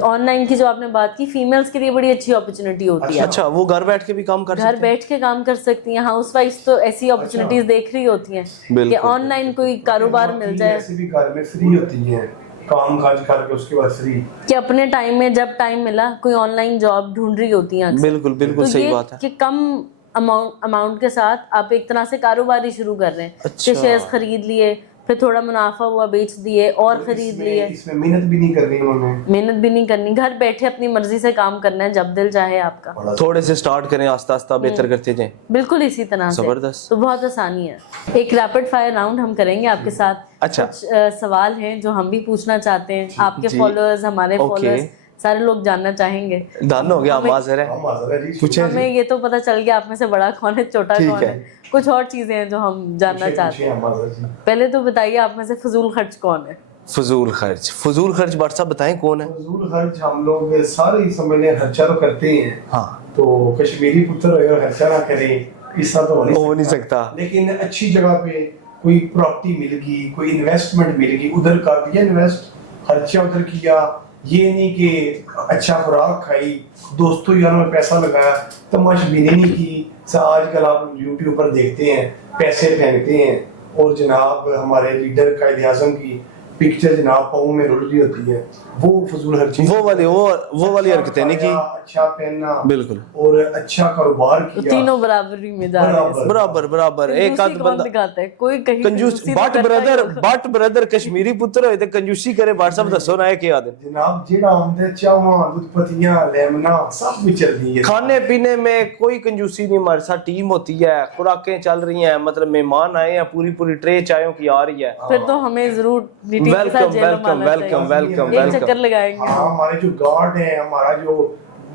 ऑनलाइन की जो आपने बात की, फीमेल्स के लिए बड़ी अच्छी अपॉर्चुनिटी होती है। अच्छा, वो घर बैठ के भी काम कर घर बैठ के काम कर सकती हैं। हाउस वाइफ तो ऐसी अपॉर्चुनिटीज देख रही होती हैं कि ऑनलाइन कोई कारोबार मिल जाए, ऐसे भी घर में फ्री होती हैं, काम काज करके उसके बाद फ्री, कि अपने टाइम में जब टाइम मिला कोई ऑनलाइन जॉब ढूंढ रही होती हैं अक्सर। बिल्कुल बिल्कुल तो सही ये बात है। कि कम अमाउंट के साथ आप एक तरह से कारोबार ही शुरू कर रहे हैं कि शेयर्स खरीद लिए, फिर थोड़ा मुनाफा हुआ बेच दिए और खरीद लिए। इसमें मेहनत भी नहीं करनी उन्होंने, मेहनत भी नहीं करनी, घर बैठे अपनी मर्जी से काम करना है जब दिल चाहे आपका। थोड़े से स्टार्ट करें, आस्ता आस्ता बेहतर करते जाएं। बिल्कुल इसी तरह से, जबरदस्त। तो बहुत आसानी है। एक रैपिड फायर राउंड हम करेंगे आपके साथ। अच्छा। कुछ सवाल हैं जो हम भी पूछना चाहते हैं, आपके जी। फॉलोअर्स, हमारे ओके। फॉलोअर्स, सारे लोग जानना चाहेंगे। दान हो गया, माजर है, हम आज़ाद है जी। पूछे हमें ये तो पता चल गया आप में से बड़ा कौन है, छोटा ठीक कौन है। है, कुछ और चीजें हैं जो हम जानना चाहते हैं। हम आज़ाद जी। पहले तो बताइए आप में से फजूल खर्च कौन है? फजूल खर्च, फजूल खर्च बात साहब बताएं कौन है? फजूल खर्च हम लोग सारे ही समझ लें, खर्चा तो करते ही हैं। हाँ, तो कश्मीरी पुत्र होए और खर्चा ना करें, इसका तो हो नहीं सकता। लेकिन अच्छी जगह पे कोई प्रॉपर्टी मिल गई, कोई इन्वेस्टमेंट मिल गई, उधर कर दिया इन्वेस्ट, खर्चा उधर किया। ये नहीं कि अच्छा खुराक खाई, दोस्तों यारों में पैसा लगाया, तमाशबीनी नहीं की। आजकल आप यूट्यूब पर देखते हैं पैसे फेंकते हैं और जनाब हमारे लीडर कायद आज़म की पिक्चर जनाब पाँव में रुल रही होती है, वो फजूल खर्ची, वो वाली हरकतें नहीं की। अच्छा पहनना बिल्कुल। और अच्छा कारोबार तो किया, तीनों बराबरी में जा रहे हैं। बराबर एक आध कंजूसी कौन बंदा दिखाता है? कोई कहीं कंजूस कंजूसी तो बट करता ही होगा। ब्रदर कश्मीरी पुत्र होए ते कंजूसी करे, बात साहब दसो ना है क्या आदत? जनाब जेड़ा आंदे चावां दुधपतियां लेमना सब कुछ चल रही है। खाने पीने में कोई कंजूसी नहीं, हमारे साथ टीम होती है, खुराकें चल रही हैं, मतलब मेहमान आए हैं, पूरी ट्रे चायों की आ रही है। फिर तो हमें जरूर मीटिंग के साथ जेल में आना चाहिए। एक चक्कर लगाएंगे। हाँ, हमारे जो गार्ड है, हमारा जो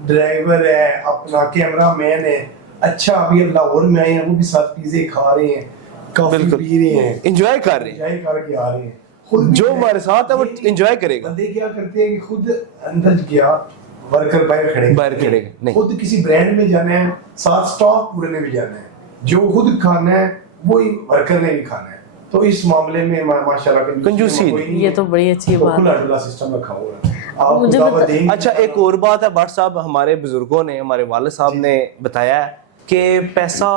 ड्राइवर है, अपना कैमरा मैन है, अच्छा अभी लाहौर में आए हैं, वो भी साथ पिज़्ज़े खा रहे हैं, कॉफी पी रहे हैं, एंजॉय कर रहे हैं। एंजॉय करके आ रहे हैं। खुद जो हमारे साथ है वो एंजॉय करेगा। बंदे क्या करते हैं कि खुद अंदर गया, वर्कर बाहर खड़े नहीं। खुद किसी ब्रांड में जाना है, साथ स्टॉक पूरे ने भी जाना है, जो खुद खाना है वही वर्कर ने भी खाना है। तो इस मामले में माशाल्लाह कंजूसी ये तो बड़ी अच्छी बात खुला है। डुला सिस्टम रखा हुआ है। आप मुझे दावत देंगे। अच्छा, एक और बात है भट्ट साहब, हमारे बुजुर्गों ने, हमारे वालिद साहब ने बताया है कि पैसा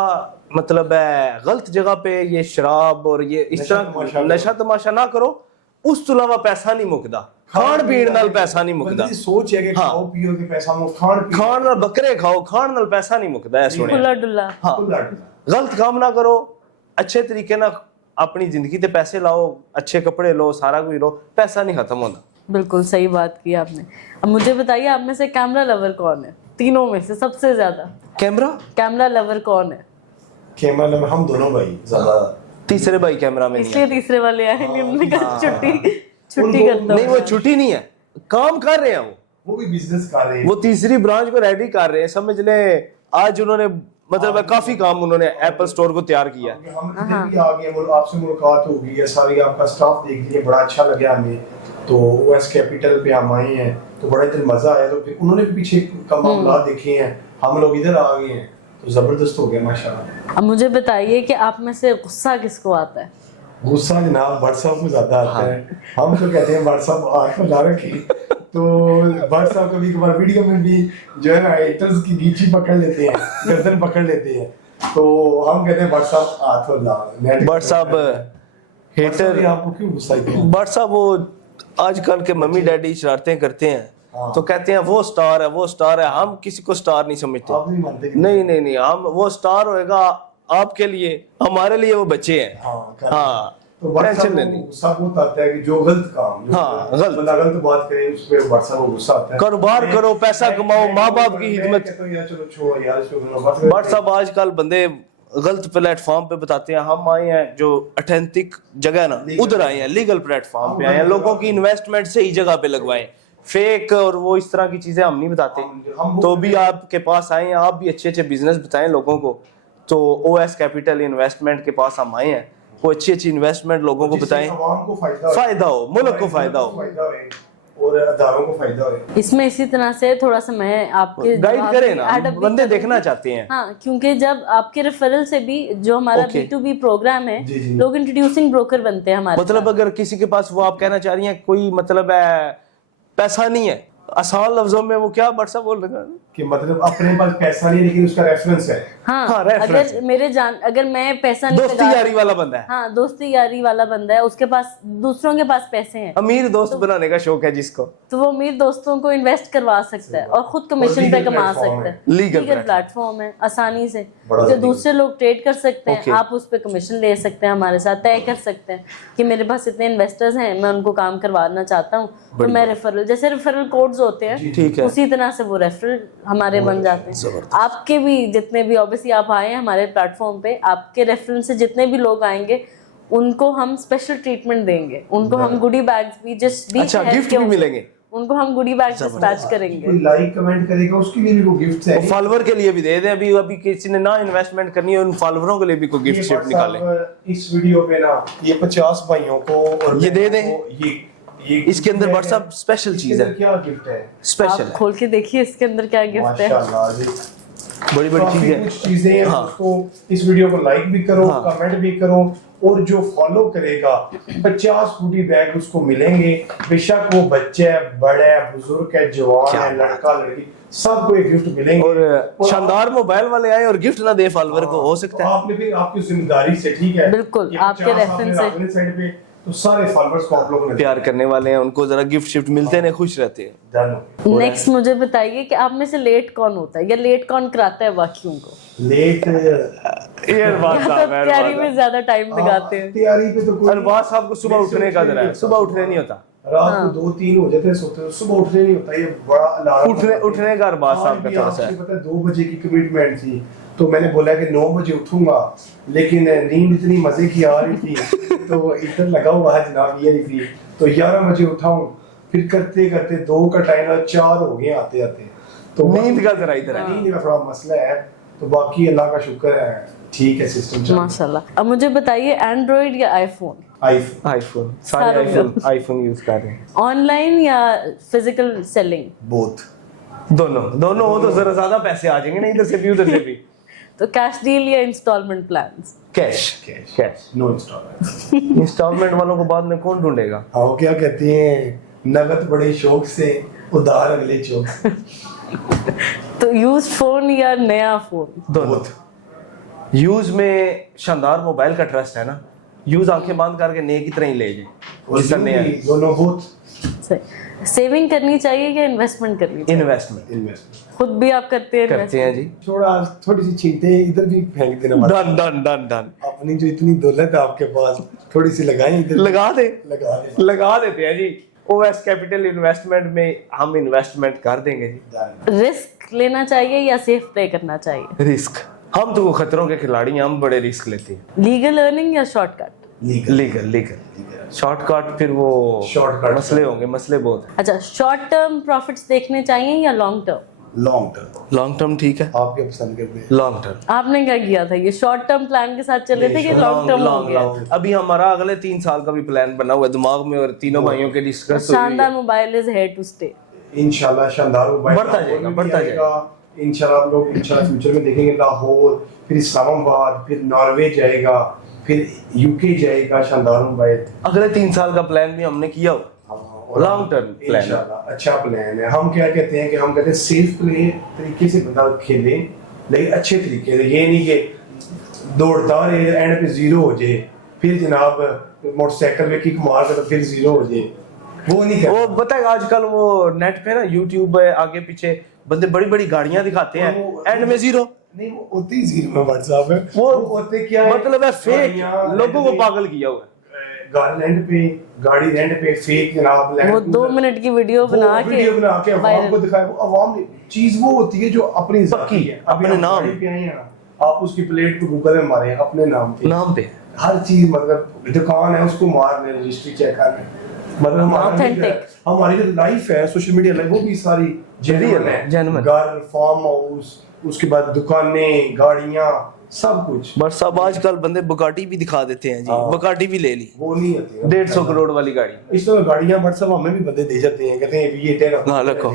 मतलब है गलत जगह पे ये शराब और ये इस तरह नशा तमाशा ना करो, उस तो अलावा पैसा नहीं मुकदा। खान पीन नाल पैसा नहीं मुकदा। बंदे सोच है कि खाओ पियो के पैसा मो खान नाल बकरे खाओ, खान नाल पैसा नहीं मुकदा है। सुने खुला डुला। हाँ, खुला डुला। गलत काम ना करो, अच्छे तरीके ना अपनी जिंदगी ते पैसे लाओ, अच्छे कपड़े लो, सारा कुछ लो, पैसा नहीं खत्म होता। बिल्कुल सही बात की आपने। अब मुझे बताइए आप में से कैमरा लवर कौन है? तीनों में से सबसे ज्यादा कैमरा लवर कौन है? कैमरा लवर हम दोनों भाई ज्यादा। तीसरे भाई कैमरा में नहीं इसलिए है। तीसरे वाले आए नहीं, उन्होंने कहा छुट्टी करता नहीं, हूँ। वो छुट्टी नहीं है, काम कर रहे हैं वो भी बिजनेस कर रहे हैं। वो तीसरी ब्रांच को रेडी कर रहे हैं, समझ ले। आज उन्होंने मतलब काफी काम उन्होंने एप्पल स्टोर को तैयार किया। हम इधर भी आ गए, आपसे मुलाकात हो गई है, सारी आपका स्टाफ देख लिया, बड़ा अच्छा लगा हमें। तो ओएस कैपिटल पे हम आए हैं तो बड़ा इधर मजा आया। तो फिर उन्होंने भी पीछे कम मामला देखे हैं, हम लोग इधर आ गए हैं, तो जबरदस्त हो गया माशाल्लाह। अब मुझे बताइए कि आप में से गुस्सा किसको आता है? गुस्सा जनाब व्हाट्सएप में ज्यादा आता है। हम तो कहते हैं व्हाट्सएप आंख में ला रखी, तो व्हाट्सएप कभी कभार वीडियो में भी जो है ना हेटर्स की गीची पकड़ लेते हैं, गर्दन पकड़ लेते हैं, तो हम कहते हैं व्हाट्सएप हाथ ला। व्हाट्सएप हेटर आपको क्यों गुस्सा आता है? व्हाट्सएप वो आजकल के मम्मी डैडी शरारतें करते हैं, तो कहते हैं वो स्टार है, वो स्टार है। हम किसी को स्टार नहीं समझते। आप नहीं मानते? नहीं, हम वो स्टार होएगा आपके लिए, हमारे लिए वो बच्चे हैं। हाँ, तो व्हाट्सएप में गुस्सा बहुत आता है कि जो गलत काम, गलत बात करे उस पे व्हाट्सएप में गुस्सा आता है। कारोबार करो, पैसा कमाओ, माँ बाप की खिदमत। तो यार चलो छोड़ो यार इसको। व्हाट्सएप आजकल बंदे غلط پلیٹ فارم پہ بتاتے ہیں. ہم آئے ہیں جو اتھینٹک جگہ ہے نا ادھر آئے ہیں, لیگل پلیٹ فارم پہ آئے ہیں, لوگوں کی انویسٹمنٹ صحیح جگہ پہ لگوائیں. فیک اور وہ اس طرح کی چیزیں ہم نہیں بتاتے. تو بھی آپ کے پاس آئے ہیں, آپ بھی اچھے اچھے بزنس بتائیں لوگوں کو. تو او ایس کیپیٹل انویسٹمنٹ کے پاس ہم آئے ہیں, وہ اچھی اچھی انویسٹمنٹ لوگوں کو بتائیں, عوام کو فائدہ ہو, ملک کو فائدہ ہو اور اداروں کو فائدہ ہو. اس میں اسی طرح سے تھوڑا سا میں آپ کے گائیڈ کریں نا, بندے دیکھنا چاہتے ہیں. ہاں, کیونکہ جب آپ کے ریفرل سے بھی جو ہمارا B2B پروگرام ہے, لوگ انٹروڈیوسنگ بروکر بنتے ہیں ہمارے. مطلب اگر کسی کے پاس, وہ آپ کہنا چاہ رہی ہیں کوئی مطلب ہے پیسہ نہیں ہے, آسان لفظوں میں وہ کیا برسا بول رہے ہیں کہ مطلب اپنے پاس پیسہ نہیں لیکن اس کا ریفرنس ہے. ہاں, اگر میں پیسہ نہیں, دوستی یاری والا بندہ ہے. ہاں, دوستی یاری والا بندہ ہے, اس کے پاس دوسروں کے پاس پیسے ہیں, امیر دوست بنانے کا شوق ہے جس کو, تو وہ امیر دوستوں کو انویسٹ کروا سکتا ہے اور خود کمیشن پہ کما سکتا ہے. لیگل پلیٹ فارم ہے, آسانی سے جو دوسرے لوگ ٹریڈ کر سکتے ہیں, آپ اس پہ کمیشن لے سکتے ہیں, ہمارے ساتھ طے کر سکتے ہیں کہ میرے پاس اتنے انویسٹرز ہیں, میں ان کو کام کروانا چاہتا ہوں, تو میں ریفرل, جیسے ریفرل کوڈز ہوتے ہیں اسی طرح سے وہ ریفرل ہمارے بن جاتے ہیں. آپ کے بھی جتنے بھی obviously آپ آئے ہیں ہمارے پلیٹ فارم پہ, آپ کے ریفرنس سے جتنے بھی لوگ آئیں گے ان کو ہم اسپیشل ٹریٹمنٹ دیں گے, ان کو ہم گڈی بیگز بھی اچھا گفٹ بھی ملیں گے, ان کو ہم گڈی بیگ ڈسپیچ کریں گے. کوئی لائک کمنٹ کرے گا اس کے لیے بھی کوئی گفٹ ہے, فالوور کے لیے بھی دے دیں. ابھی کسی نے نہ انویسٹمنٹ کرنی ہے, ان فالووروں کے لیے بھی کوئی گفٹ شپ نکالیں. اس ویڈیو پہ نا یہ 50 بھائیوں کو یہ دے دیں. اس کے اندر بڑا سا اسپیشل چیز ہے, کیا گفٹ ہے اسپیشل ہے, کھول کے دیکھیے اس کے اندر کیا گفٹ ہے. ماشاءاللہ جی, بڑی بڑی چیزیں, کچھ چیزیں ہیں. اس کو اس ویڈیو کو لائک بھی کرو, کمنٹ بھی کرو, اور جو فالو کرے گا 50 گڈی بیگ اس کو ملیں گے. بے شک وہ بچہ ہے, بڑا ہے, بزرگ ہے, جوان ہے, لڑکا لڑکی, سب کو ایک گفٹ ملیں گے. اور شاندار موبائل والے آئے اور گفٹ نہ دے فالوور کو, ہو سکتا ہے آپ نے پھر آپ کی ذمہ داری سے, ٹھیک ہے, بالکل آپ کے ریفرنس سے تو سارے فالوورز کو آپ لوگوں نے پیار کرنے والے ہیں, ان کو ذرا گفٹ شفٹ ملتے ہیں, خوش رہتے ہیں. نیکسٹ مجھے بتائیے کہ آپ میں سے لیٹ کون ہوتا ہے, یا لیٹ کون کراتا ہے باقیوں کو؟ لیٹ تیاری میں زیادہ ٹائم لگاتے ہیں. تیاری پہ تو کوئی, ارباز صاحب کو صبح اٹھنے کا ذرا ہے, صبح اٹھنے نہیں ہوتا, رات کو 2-3 ہو جاتے ہیں سوتے, صبح اٹھنے نہیں ہوتا. یہ بڑا الارم اٹھنے کا ارباز صاحب کا تھوڑا سا ہے. پتہ ہے 2 بجے کی کمٹمنٹ تھی, تو میں نے بولا کہ 9 بجے اٹھوں گا, لیکن نیند اتنی مزے کی آ رہی تھی تو ادھر لگا ہوا ہے جناب یہ تھی, تو 11 بجے اٹھا ہوں, پھر کرتے کرتے 2 کا ٹائم 4 ہو گئے آتے آتے. تو نیند کا ذرا ادھر ہے, نیند کا تھوڑا مسئلہ ہے, تو باقی اللہ کا شکر ہے ٹھیک ہے سسٹم چل. ماشاءاللہ. اب مجھے بتائیے اینڈرائڈ یا آئی فون؟ آئی فون, سارے آئی فون یوز کر رہے ہیں. آن لائن یا فزیکل سیلنگ؟ بوتھ, دونوں ہو تو ذرا زیادہ پیسے آ جائیں گے, نہیں ادھر سے بھی ادھر سے بھی. تو کیش ڈیل یا انسٹالمنٹ پلانز؟ کیش. نو انسٹالمنٹ. انسٹالمنٹ والوں کو بعد میں کون ڈھونڈے گا؟ وہ کیا کہتے ہیں, نقد بڑے شوق سے, ادھار اگلے چوک سے. تو یوز فون یا نیا فون؟ دونوں. یوز میں شاندار موبائل کا ٹرسٹ ہے نا, یوز آنکھیں بند کر کے نئے کی طرح ہی لے جائیں. دونوں بہت. سیونگ کرنی چاہیے یا انویسٹمنٹ کرنی چاہیے؟ انویسٹمنٹ. خود بھی آپ کرتے ہیں جی. تھوڑی سی چھینٹیں ادھر بھی پھینک دینا. ڈن. اپنی جو اتنی دولت ہے آپ کے پاس, تھوڑی سی لگائیں ادھر, لگا دیتے ہیں جی. او ایس کیپیٹل انویسٹمنٹ میں ہم انویسٹمنٹ کر دیں گے جی. رسک لینا چاہیے یا سیف پلے کرنا چاہیے؟ رسک. ہم تو خطروں کے کھلاڑی ہیں, ہم بڑے رسک لیتے ہیں. لیگل ارننگ یا shortcut? Legal. Shortcut پھر وہ مسئلے ہوں گے, مسئلے بہت ہیں. اچھا, شارٹ ٹرم پروفٹس دیکھنے چاہیے یا لانگ ٹرم؟ لانگ ٹرم ٹھیک ہے. آپ کیا پسند کرتے ہیں؟ Long term. آپ نے کیا کیا تھا, یہ شارٹ ٹرم پلان کے ساتھ چلے تھے کہ لانگ ٹرم ہو گیا؟ ابھی ہمارا اگلے 3 سال کا بھی پلان بنا ہوا ہے دماغ میں, اور تینوں بھائیوں کے ڈسکس. شاندار mobile is here to stay انشاءاللہ. شاندار موبائل بڑھتا جائے گا انشاءاللہ. آپ لوگ انشاءاللہ فیوچر میں دیکھیں گے لاہور, پھر اسلام آباد, پھر ناروے جائے گا, پھر UK جائے گا. شاندار موبائل اگلے 3 سال کا پلان بھی ہم نے کیا ہوا, لانگ ٹرم پلان. انشاءاللہ اچھا پلان ہے. ہم کیا کہتے ہیں کہ ہم کہتے ہیں سیف پلے طریقے سے بندہ کھیلے, لیکن اچھے طریقے سے. یہ نہیں کہ دوڑتا رہے اینڈ پہ 0 ہو جائے, پھر جناب موٹر سائیکل میں کک مار کر پھر 0 ہو جائے. وہ نہیں کرتا. وہ پتہ ہے آج کل وہ نیٹ پہ نا یوٹیوب ہے, آگے پیچھے بندے بڑی بڑی گاڑیاں دکھاتے ہیں, اینڈ میں 0. نہیں وہ ہوتے ہی 0 میں بٹ صاحب ہے. وہ ہوتے کیا ہے, مطلب ہے فیک, لوگوں کو پاگل کیا ہوا ہے. گاڑی رینٹ پہ فیک جناب, وہ 2 منٹ کی ویڈیو بنا کے عوام کو دکھائے. وہ عوام چیز وہ ہوتی ہے جو اپنی ذاتی ہے, اپنے نام پہ آئے ہیں آپ اس کی پلیٹ کو گوگل میں ماریں اپنے نام پہ ہر چیز مطلب دکان ہے اس کو مار لیں رجسٹری چیک کر لیں مطلب ہماری جو لائف ہے سوشل میڈیا لائف وہ بھی ساری جینوئن ہے گھر فارم ہاؤس اس کے بعد دکانیں گاڑیاں سب کچھ بٹ سب آج کل بندے بگاٹی بھی دکھا دیتے ہیں جی بگاٹی بھی لے لی وہ نہیں آتی 150 کروڑ والی گاڑی اس طرح گاڑیاں بٹ سب ہمیں بھی بندے دے جاتے ہیں کہتے ہیں یہ رکھو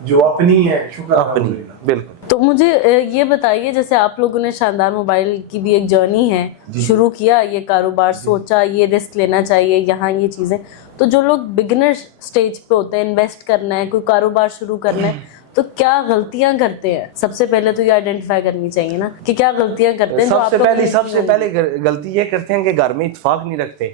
جو اپنی ہے شکر اپنی بالکل. تو مجھے یہ بتائیے جیسے آپ لوگوں نے شاندار موبائل کی بھی ایک جرنی ہے شروع کیا یہ کاروبار سوچا یہ رسک لینا چاہیے یہاں یہ چیزیں تو جو لوگ بگنر سٹیج پہ ہوتے ہیں انویسٹ کرنا ہے کوئی کاروبار شروع کرنا ہے تو کیا غلطیاں کرتے ہیں سب سے پہلے تو یہ آئیڈینٹیفائی کرنی چاہیے نا کہ کیا غلطیاں کرتے ہیں. سب سے پہلے غلطی یہ کرتے ہیں کہ گھر میں اتفاق نہیں رکھتے.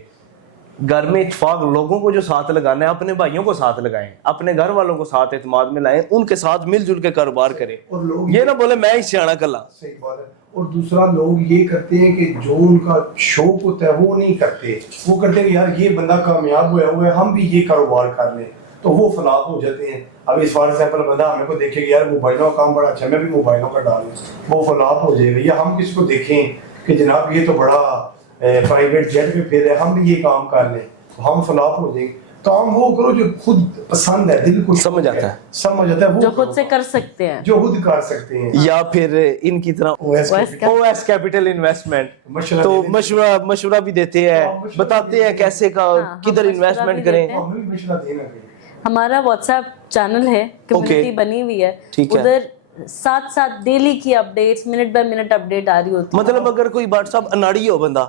گھر میں اتفاق لوگوں کو جو ساتھ لگانا ہے اپنے بھائیوں کو ساتھ لگائیں اپنے گھر والوں کو ساتھ اعتماد میں لائیں ان کے ساتھ مل جل کے کاروبار کریں یہ نہ بولے میں ہی سیاںا کلا. صحیح بات ہے. اور دوسرا لوگ یہ کرتے ہیں کہ جو ان کا شوق ہوتا ہے وہ نہیں کرتے وہ کرتے ہیں کہ یار یہ بندہ کامیاب ہوا ہے ہم بھی یہ کاروبار کر لیں تو وہ فلاپ ہو جاتے ہیں. اب اس فار ایگزامپل بندہ ہمیں کو دیکھے کہ یار موبائلوں کا کام بڑا اچھا میں بھی موبائلوں کا ڈالوں وہ فلاپ ہو جائے گا. یا ہم کسی کو دیکھیں کہ جناب یہ تو بڑا پرائیویٹ جیٹ پہ پھر ہے ہم بھی یہ کام کر لیں ہم فلاپ ہو جائیں گے. کام وہ کرو جو خود پسند ہے دل کو سمجھ آتا ہے جو خود سے کر سکتے ہیں جو خود کر سکتے ہیں. یا پھر ان کی طرح او ایس کیپٹل انویسٹمنٹ تو مشورہ بھی دیتے ہیں بتاتے ہیں کیسے کا کدھر انویسٹمنٹ کریں. ہمارا واٹس ایپ چینل ہے کمیونٹی بنی ہوئی ہے ادھر ساتھ ساتھ ڈیلی کی updates minute by minute update آ رہی ہوتی ہے. مطلب اگر کوئی واٹس ایپ اناڑی ہو بندہ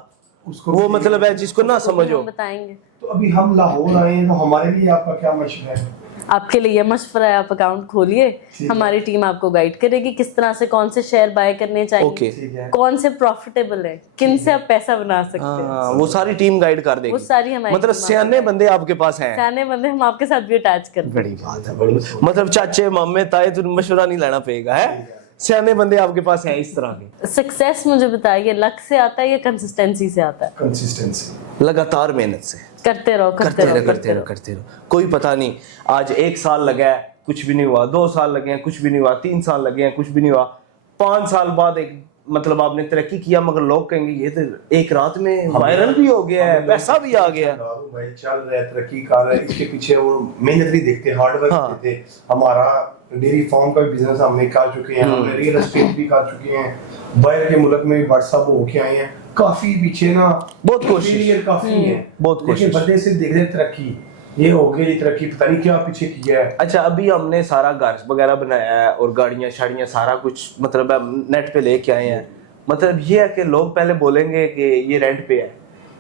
وہ مطلب ہے جس کو نہ سمجھو بتائیں گے. تو ابھی ہم لاہور آئے ہیں تو ہمارے لیے آپ کا کیا مشورہ ہے؟ آپ کے لیے یہ مشورہ ہے آپ اکاؤنٹ کھولیے ہماری ٹیم آپ کو گائیڈ کرے گی کس طرح سے کون سے شیئر بائی کرنے چاہیے کون سے پروفیٹیبل ہیں کن سے آپ پیسہ بنا سکتے ہیں وہ ساری ٹیم گائیڈ کر دے گی. وہ ساری ہماری مطلب سیانے بندے آپ کے پاس ہیں سیانے بندے ہم آپ کے ساتھ بھی اٹیچ کر دیں. بڑی بات ہے بڑی مطلب چاچے مامے تائے تو مشورہ نہیں لینا پڑے گا ہے سیانے بندے آپ کے پاس ہیں اس طرح کے. سکسیس مجھے بتائیے لک سے آتا ہے یا کنسسٹنسی سے آتا ہے؟ کنسسٹنسی لگاتار محنت سے کرتے رہو کوئی پتہ نہیں آج 1 سال لگا ہے کچھ بھی نہیں ہوا 2 سال لگے ہیں کچھ بھی نہیں ہوا 3 سال لگے ہیں کچھ بھی نہیں ہوا 5 سال بعد ایک مطلب آپ نے ترقی کیا مگر لوگ کہیں گے یہ تو ایک رات میں وائرل بھی ہو گیا ہے پیسہ بھی آ گیا بھائی چل رہا ہے ترقی کر رہا ہے اس کے پیچھے وہ محنت بھی دیکھتے ہارڈ ورک دیکھتے. ہمارا ڈیری فارم کا بھی بزنس ہم نے کر چکے ہیں ہم نے ریئل اسٹیٹ بھی کر چکے ہیں باہر کے ملک میں بھی WhatsApp ہو کے آئے ہیں کافی پیچھے نا بہت کوشش کافی ہے بہت کوشش بندے سے دیکھ رہے ترقی یہ ہو گئی ترقی پتہ نہیں کیا پیچھے کیا ہے. اچھا ابھی ہم نے سارا گھر وغیرہ بنایا ہے اور گاڑیاں شاڑیاں سارا کچھ مطلب نیٹ پہ لے کے آئے ہیں. مطلب یہ ہے کہ لوگ پہلے بولیں گے کہ یہ رینٹ پہ ہے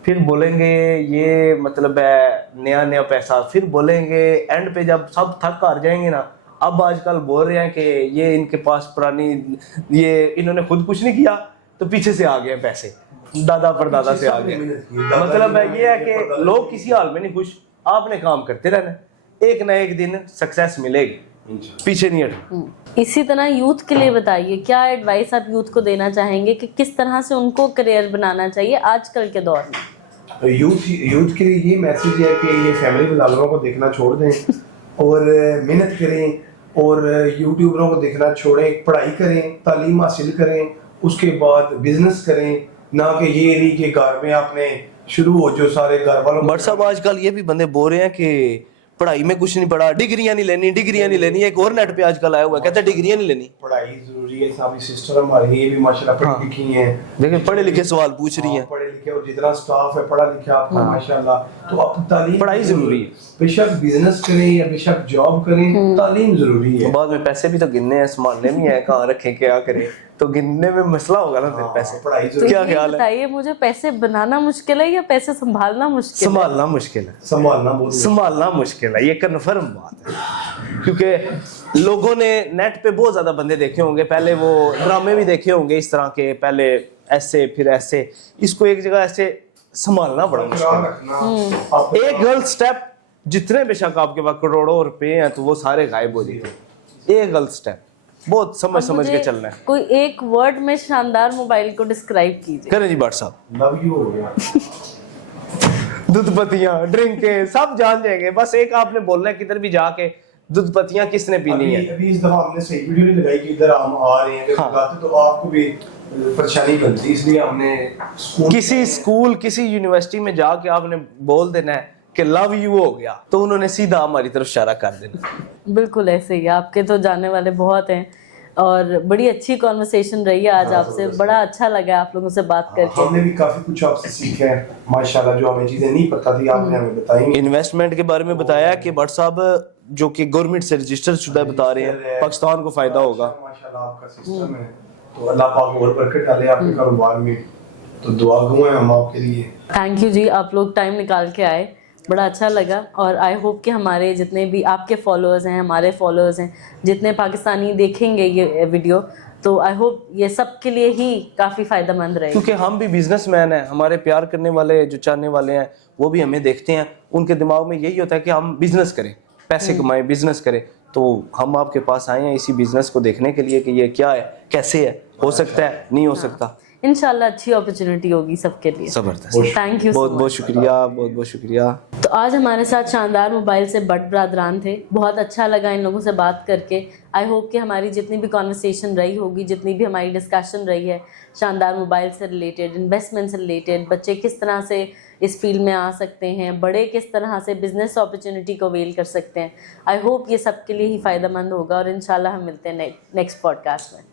پھر بولیں گے یہ مطلب ہے نیا پیسہ پھر بولیں گے اینڈ پہ جب سب تھک کر جائیں گے نا اب آج کل بول رہے ہیں کہ یہ ان کے پاس پرانی یہ انہوں نے خود کچھ نہیں کیا تو پیچھے سے آ گئے پیسے دادا پر دادا سے آ گئے. مطلب ہے یہ ہے کہ لوگ کسی حال میں نہیں خوش آپ نے کام کرتے رہنا ایک نہ ایک دن سکسیس ملے گی پیچھے نہیں ہٹنا. اسی طرح یوتھ کے لیے بتائیے کیا ایڈوائس آپ یوتھ کو دینا چاہیں گے کہ کس طرح سے ان کو کریئر بنانا چاہیے آج کل کے دور میں؟ یوتھ کے لیے یہ میسج ہے کہ یہ فیملی بلاگروں کو دیکھنا چھوڑ دیں اور محنت کریں اور یوٹیوبروں کو دیکھنا چھوڑیں پڑھائی کریں تعلیم حاصل کریں اس کے بعد بزنس کریں نہ کہ یہ نہیں کہ گھر میں آپ نے شروع ہو جو سارے گھر والوں. بٹ صاحب آج کل یہ بھی بندے بول رہے ہیں کہ پڑھائی میں کچھ نہیں پڑھا ڈگریاں نہیں لینی ایک اور نیٹ پہ آج کل آیا ہوا ہے کہتا ہے ڈگریاں نہیں لینی. پڑھائی ضروری ہے ہماری سسٹر ہماری یہ بھی ماشاءاللہ پڑھی لکھی ہیں لیکن پڑھے لکھے سوال پوچھ رہی ہیں پڑھے لکھے اور جتنا سٹاف ہے پڑھا لکھا آپ کا ماشاءاللہ تو آپ تعلیم پڑھائی ضروری ہے بے شک بزنس کریں یا بے شک جاب کریں تعلیم ضروری ہے. بعد میں پیسے بھی تو گننے ہیں سنبھالنے بھی ہیں کہاں رکھیں کیا کریں تو گننے میں مسئلہ ہوگا نا پھر پیسے. پڑھائی تو کیا یہ خیال ہے بتائیے مجھے پیسے بنانا مشکل ہے یا پیسے سنبھالنا مشکل ہے؟ سنبھالنا مشکل ہے سنبھالنا مشکل ہے یہ کنفرم بات ہے کیونکہ لوگوں نے نیٹ پہ بہت زیادہ بندے دیکھے ہوں گے پہلے وہ ڈرامے بھی دیکھے ہوں گے اس طرح کے پہلے ایسے پھر ایسے اس کو ایک جگہ ایسے سنبھالنا بڑا مشکل ہے. ایک غلط سٹیپ جتنے بے شک آپ کے پاس کروڑوں روپے ہیں تو وہ سارے غائب ہو جاتے ہیں. ایک غلط سٹیپ بہت سمجھ کے چلنا ہے. کوئی ایک ورڈ میں شاندار موبائل کو ڈسکرائب کیجیے. کریں جی بٹ صاحب. لو یو ہو گیا دودھ پتیاں ڈرنکیں سب جان جائیں گے بس ایک آپ نے بولنا ہے کدھر بھی جا کے دودھ پتیاں کس نے پینی ہے. ابھی اس دفعہ ہم نے صحیح ویڈیو نہیں لگائی کہ ادھر ہم آ رہے ہیں تو آپ کو بھی परेशानी बनती, इसलिए हमने किसी स्कूल किसी यूनिवर्सिटी में जाके आपने बोल देना है कि लव यू हो गया, तो उन्होंने सीधा हमारी तरफ इशारा कर देना। बिल्कुल ऐसे ही, आपके तो जानने वाले बहुत हैं और बड़ी अच्छी कॉन्वर्सेशन रही है आज आपसे, बड़ा अच्छा लगा आप लोगों से बात करके। हमने भी काफी कुछ आपसे सीखा है माशाल्लाह, जो हमें चीजें नहीं पता थी आपने हमें बताई। इन्वेस्टमेंट के बारे में बताया कि भट्ट साहब जो कि गवर्नमेंट से रजिस्टर शुदा बता रहे हैं, पाकिस्तान को फायदा होगा। माशाल्लाह आपका सिस्टम है, तो अल्लाह पाक और बरकत डाले आपके कारोबार में, तो दुआ गो हैं हम आपके लिए। थैंक यू जी, आप लोग टाइम निकाल के आए, बड़ा अच्छा लगा। और आई होप कि हमारे जितने भी आपके फॉलोअर्स हैं, हमारे फॉलोअर्स हैं, जितने पाकिस्तानी देखेंगे ये वीडियो, तो आई होप ये सब के लिए ही काफ़ी फ़ायदेमंद रहे, क्योंकि हम भी बिजनेसमैन हैं, हमारे प्यार करने वाले जो चाहने वाले हैं वो भी हमें देखते हैं, उनके दिमाग में यही होता है कि हम बिजनेस करें, पैसे कमाएं, बिजनेस करें। तो हम आपके पास आए हैं इसी बिजनेस को देखने के लिए कि ये क्या है, कैसे है, हो सकता है, नहीं हो सकता। इंशाल्लाह अच्छी अपॉर्चुनिटी होगी सबके लिए। जबरदस्त, थैंक यू, बहुत बहुत शुक्रिया, बहुत बहुत शुक्रिया। तो आज हमारे साथ शानदार मोबाइल से भट्ट ब्रादरान थे, बहुत अच्छा लगा इन लोगों से बात करके। आई होप कि हमारी जितनी भी कॉन्वर्सेशन रही होगी, जितनी भी हमारी डिस्कशन रही है शानदार मोबाइल से रिलेटेड, इन्वेस्टमेंट से रिलेटेड, बच्चे किस तरह से इस फील्ड में आ सकते हैं, बड़े किस तरह से बिजनेस अपॉर्चुनिटी को अवेल कर सकते हैं, आई होप ये सब के लिए ही फ़ायदेमंद होगा। और इंशाल्लाह हम मिलते हैं नेक्स्ट पॉडकास्ट में।